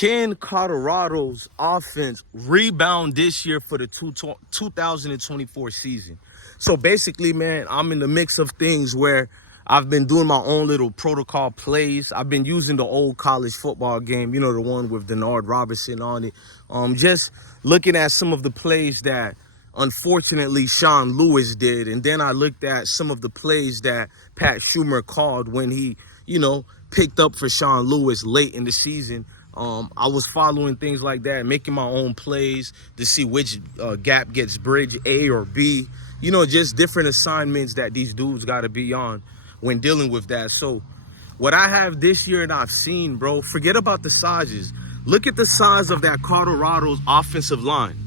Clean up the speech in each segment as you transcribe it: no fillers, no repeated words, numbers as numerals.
Can Colorado's offense rebound this year for the 2024 season? So basically, man, I'm in the mix of things where I've been doing my own little protocol plays. I've been using the old college football game, you know, the one with Denard Robinson on it. Just looking at some of the plays that, unfortunately, Sean Lewis did. And then I looked at some of the plays that Pat Schumer called when he, you know, picked up for Sean Lewis late in the season. I was following things like that, making my own plays to see which gap gets bridge, A or B. You know, just different assignments that these dudes got to be on when dealing with that. So what I have this year and I've seen, bro, forget about the sizes. Look at the size of that Colorado's offensive line.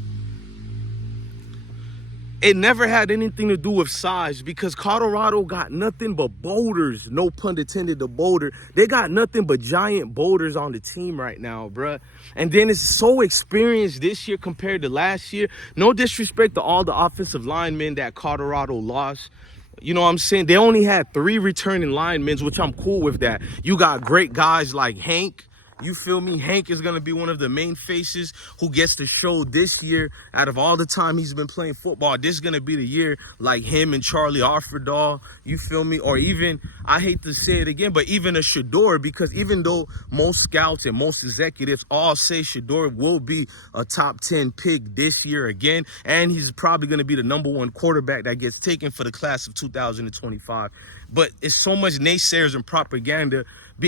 It never had anything to do with size because Colorado got nothing but boulders. No pun intended, the boulder. They got nothing but giant boulders on the team right now, bruh. And then it's so experienced this year compared to last year. No disrespect to all the offensive linemen that Colorado lost. You know what I'm saying? They only had 3 returning linemen, which I'm cool with that. You got great guys like Hank. You feel me? Hank is going to be one of the main faces who gets to show this year, out of all the time he's been playing football, this is going to be the year like him and Charlie Offerdahl, you feel me? Or even, I hate to say it again, but even a Shedeur, because even though most scouts and most executives all say Shedeur will be a top 10 pick this year again, and he's probably going to be the #1 quarterback that gets taken for the class of 2025. But it's so much naysayers and propaganda.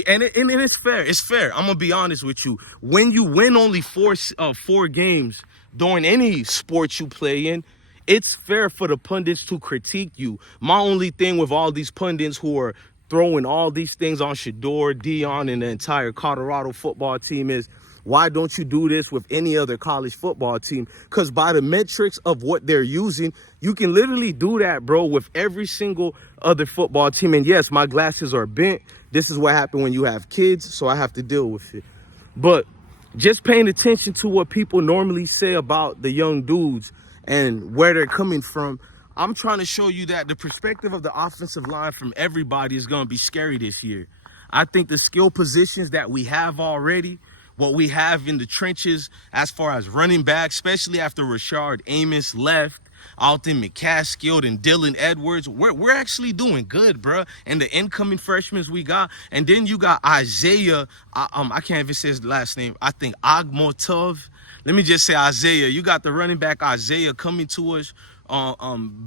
And it's fair. It's fair. I'm going to be honest with you. When you win only four games during any sport you play in, it's fair for the pundits to critique you. My only thing with all these pundits who are throwing all these things on Shedeur, Deion, and the entire Colorado football team is, why don't you do this with any other college football team? Because by the metrics of what they're using, you can literally do that, bro, with every single other football team. And yes, my glasses are bent. This is what happened when you have kids, so I have to deal with it. But just paying attention to what people normally say about the young dudes and where they're coming from, I'm trying to show you that the perspective of the offensive line from everybody is going to be scary this year. I think the skill positions that we have already, what we have in the trenches as far as running back, especially after Rashard Amos left, Alton McCaskill and Dylan Edwards, we're actually doing good, bro. And the incoming freshmen we got, and then you got Isaiah. I can't even say his last name. I think Agmotov. Let me just say Isaiah. You got the running back Isaiah coming to us.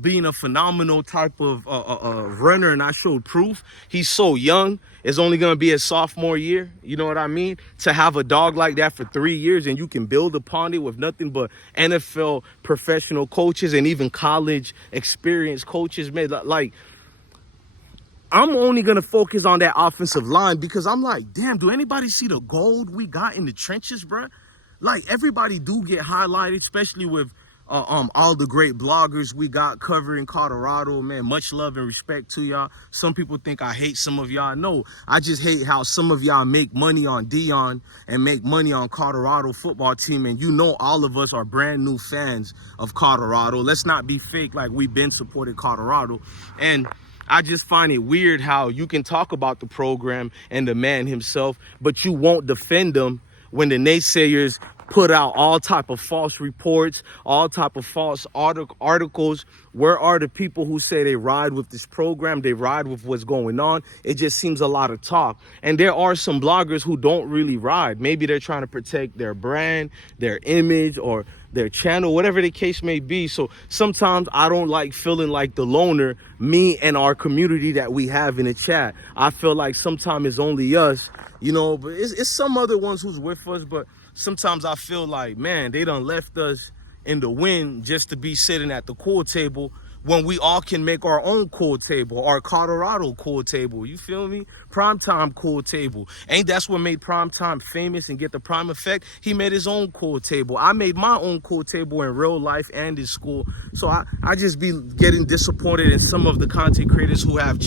Being a phenomenal type of runner, and I showed proof. He's so young. It's only going to be his sophomore year. You know what I mean? To have a dog like that for 3 years and you can build upon it with nothing but NFL professional coaches and even college experienced coaches, man. Like, I'm only going to focus on that offensive line because I'm like, damn, do anybody see the gold we got in the trenches, bro? Like, everybody do get highlighted, especially with all the great bloggers we got covering Colorado, man. Much love and respect to y'all. Some people think I hate some of y'all. No, I just hate how some of y'all make money on Deion and make money on Colorado football team. And you know all of us are brand new fans of Colorado. Let's not be fake like we've been supporting Colorado. And I just find it weird how you can talk about the program and the man himself, but you won't defend them when the naysayers put out all type of false reports, all type of false articles. Where are the people who say they ride with this program, they ride with what's going on? It just seems a lot of talk. And there are some bloggers who don't really ride. Maybe they're trying to protect their brand, their image, or their channel, whatever the case may be. So sometimes I don't like feeling like the loner, me and our community that we have in the chat. I feel like sometimes it's only us, you know, but it's some other ones who's with us, but sometimes I feel like, man, they done left us in the wind just to be sitting at the pool table when we all can make our own pool table, our Colorado pool table. You feel me? Primetime pool table. Ain't that's what made Primetime famous and get the prime effect? He made his own pool table. I made my own pool table in real life and in school. So I just be getting disappointed in some of the content creators who have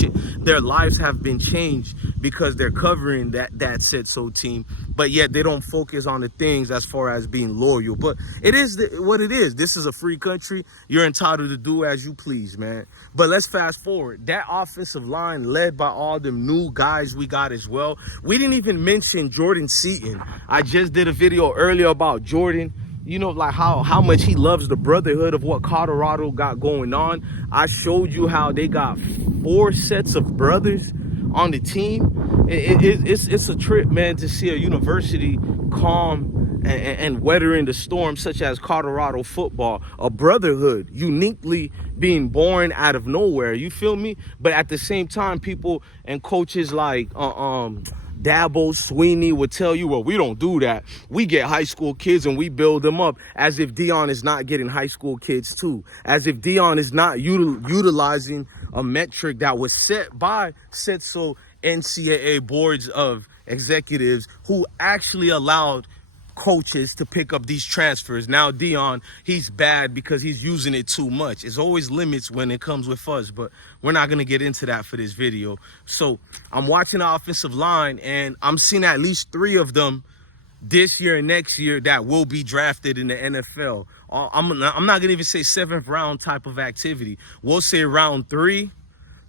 their lives have been changed because they're covering that said so team, but yet they don't focus on the things as far as being loyal. But it is what it is. This is a free country. You're entitled to do as you please, man. But let's fast forward. That offensive line led by all them new guys we got as well. We didn't even mention Jordan Seaton. I just did a video earlier about Jordan. You know, like how much he loves the brotherhood of what Colorado got going on. I showed you how they got 4 sets of brothers on the team. It's a trip, man, to see a university calm and weathering the storm, such as Colorado football, a brotherhood uniquely being born out of nowhere. You feel me? But at the same time, people and coaches like Dabo, Sweeney would tell you, well, we don't do that. We get high school kids and we build them up, as if Deion is not getting high school kids too. As if Deion is not utilizing a metric that was set by NCAA boards of executives who actually allowed coaches to pick up these transfers. Now Deion, he's bad because he's using it too much. There's always limits when it comes with us, but we're not going to get into that for this video. So I'm watching the offensive line and I'm seeing at least 3 of them this year and next year that will be drafted in the NFL. I'm not going to even say 7th round type of activity. We'll say round 3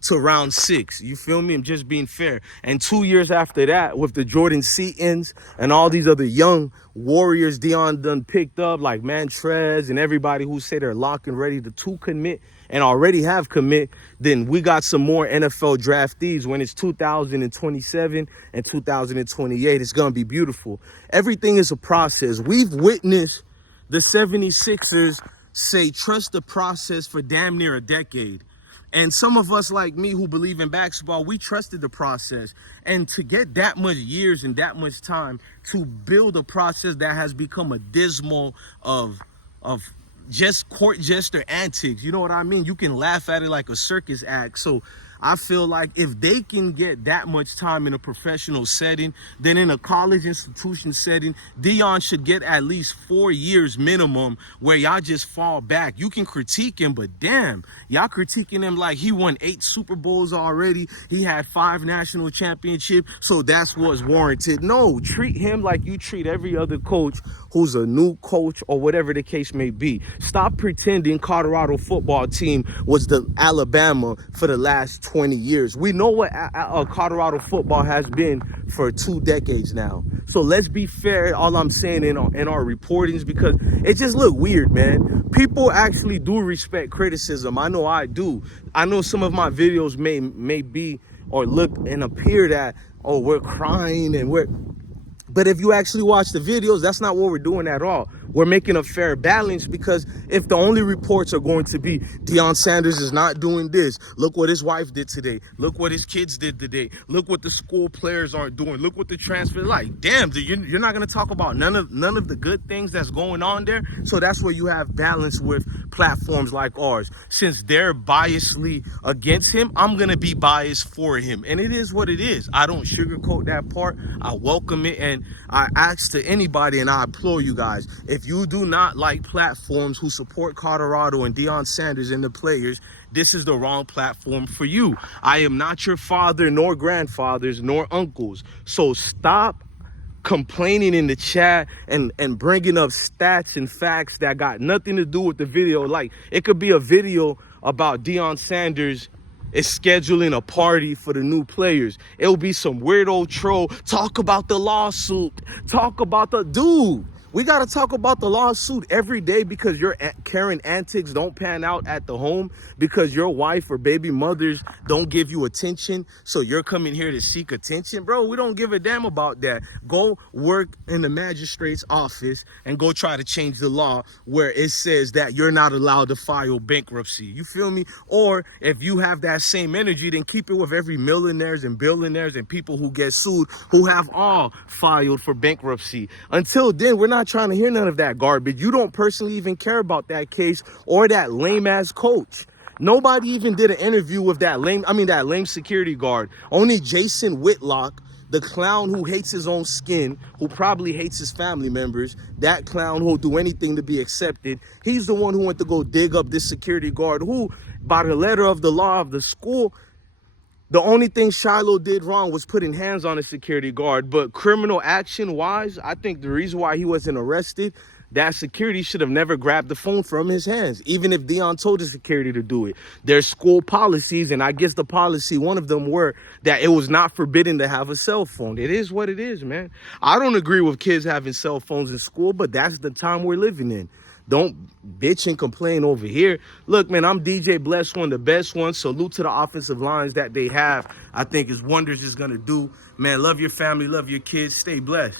to round 6. You feel me? I'm just being fair. And 2 years after that, with the Jordan Seatons and all these other young warriors Deion done picked up, like Mantrez and everybody who say they're locked and ready to commit and already have commit, then we got some more NFL draftees when it's 2027 and 2028. It's going to be beautiful. Everything is a process. We've witnessed the 76ers say trust the process for damn near a decade. And some of us like me who believe in basketball, we trusted the process. And to get that much years and that much time to build a process that has become a dismal of just court jester antics, you know what I mean? You can laugh at it like a circus act. So I feel like if they can get that much time in a professional setting, then in a college institution setting, Deion should get at least 4 years minimum where y'all just fall back. You can critique him, but damn, y'all critiquing him like he won 8 Super Bowls already. He had 5 national championships, so that's what's warranted. No, treat him like you treat every other coach who's a new coach or whatever the case may be. Stop pretending Colorado football team was the Alabama for the last 20 years. We know what Colorado football has been for 2 decades now. So let's be fair, all I'm saying in our reportings, because it just look weird, man. People actually do respect criticism. I know I do. I know some of my videos may be or look and appear that, oh, we're crying and but if you actually watch the videos, that's not what we're doing at all. We're making a fair balance, because if the only reports are going to be Deion Sanders is not doing this, look what his wife did today, look what his kids did today, look what the school players aren't doing, look what the transfer, like, damn, dude, you're not going to talk about none of the good things that's going on there. So that's where you have balance with platforms like ours. Since they're biasly against him, I'm going to be biased for him. And it is what it is. I don't sugarcoat that part. I welcome it. And I ask to anybody, and I implore you guys, if you do not like platforms who support Colorado and Deion Sanders and the players, this is the wrong platform for you. I am not your father, nor grandfathers, nor uncles. So stop complaining in the chat and bringing up stats and facts that got nothing to do with the video. Like, it could be a video about Deion Sanders is scheduling a party for the new players. It'll be some weirdo troll. Talk about the lawsuit. Talk about the dude. We got to talk about the lawsuit every day because your Karen antics don't pan out at the home, because your wife or baby mothers don't give you attention. So you're coming here to seek attention. Bro, we don't give a damn about that. Go work in the magistrate's office and go try to change the law where it says that you're not allowed to file bankruptcy. You feel me? Or if you have that same energy, then keep it with every millionaires and billionaires and people who get sued, who have all filed for bankruptcy. Until then, we're not trying to hear none of that garbage. You don't personally even care about that case or that lame ass coach. Nobody even did an interview with that lame security guard. Only Jason Whitlock, the clown who hates his own skin, who probably hates his family members, that clown who'll do anything to be accepted. He's the one who went to go dig up this security guard who, by the letter of the law of the school, The only thing Shiloh did wrong was putting hands on a security guard. But criminal action wise, I think the reason why he wasn't arrested, that security should have never grabbed the phone from his hands, even if Deion told the security to do it. There's school policies, and I guess the policy, one of them were that it was not forbidden to have a cell phone. It is what it is, man. I don't agree with kids having cell phones in school, but that's the time we're living in. Don't bitch and complain over here. Look, man, I'm DJ Bless, one of the best ones. Salute to the offensive lines that they have. I think is wonders is going to do. Man, love your family, love your kids. Stay blessed.